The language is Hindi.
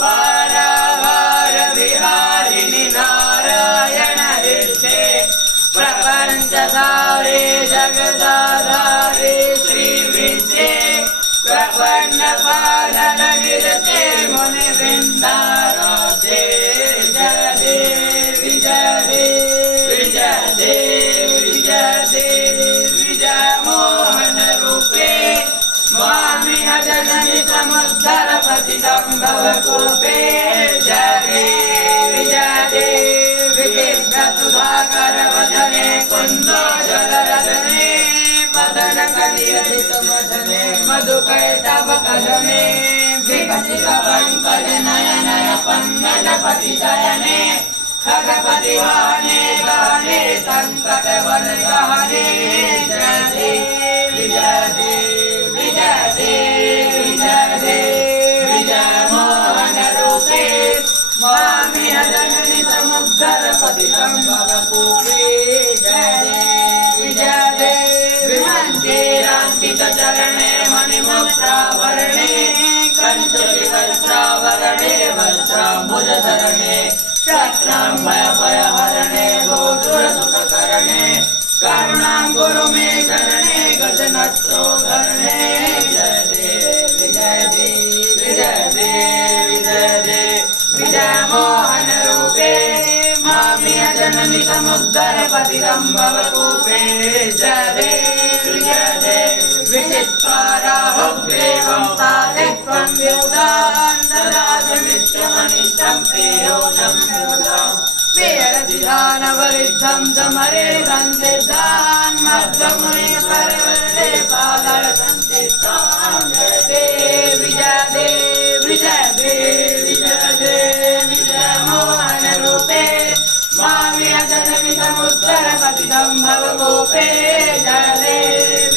पारावार विहारिणि नारायण ऋषे प्रपंच धारे जगदाधारे श्री विद्ये प्रपन्न पालन निरते मुनि वृंदाराधे जय देव विजय देव विजय देव विजय देव विजय मोहन रूपे स्वामी जननि समुद्धर पतितं भवकूपे जय देव विजय देव विदिग्ध सुधाकर वदने कुंदो जलरदने पदन कलियधित मदने मधुकैटभ कदने विकसित पंकज नयन पंकज पति शयने खगपति वाहने गाने संकट वन गहने जय देव विजय देव विजय देव विजय देव विजय मोहन रूपे स्वामी जननि समुद्धर पतितं भवकूपे जय देव विजय देव विमञ्चेरान्कित चरणे मणिमुक्ताभरणे कण्ठे वस्त्राभरणे वस्त्राम्बुजधरणे क्षत्राम्भयभयहरणे भूसुरसुखकरणे करुणां गुरु मे शरणे गजनत्रोधरणे जय देव विजय देव विजय देव विजय देव विजय मोहन रूपे स्वामी जननि समुद्धर पतितं भवकूपे जय देव विजय देव विचित्काराहुग्रीवं साधित्वं विउदान्तराजमित्यमनिष्टं प्रियोषं प्रियरतिदानवरिद्धं समरे संसिद्धान् मध्वमुनि परवरदे पादर संसिद्धान् जय देव विजय देव विजय देव विजय देव विजय मोहन रूपे स्वामी जननि समुद्धर पतितं भवकूपे जय देव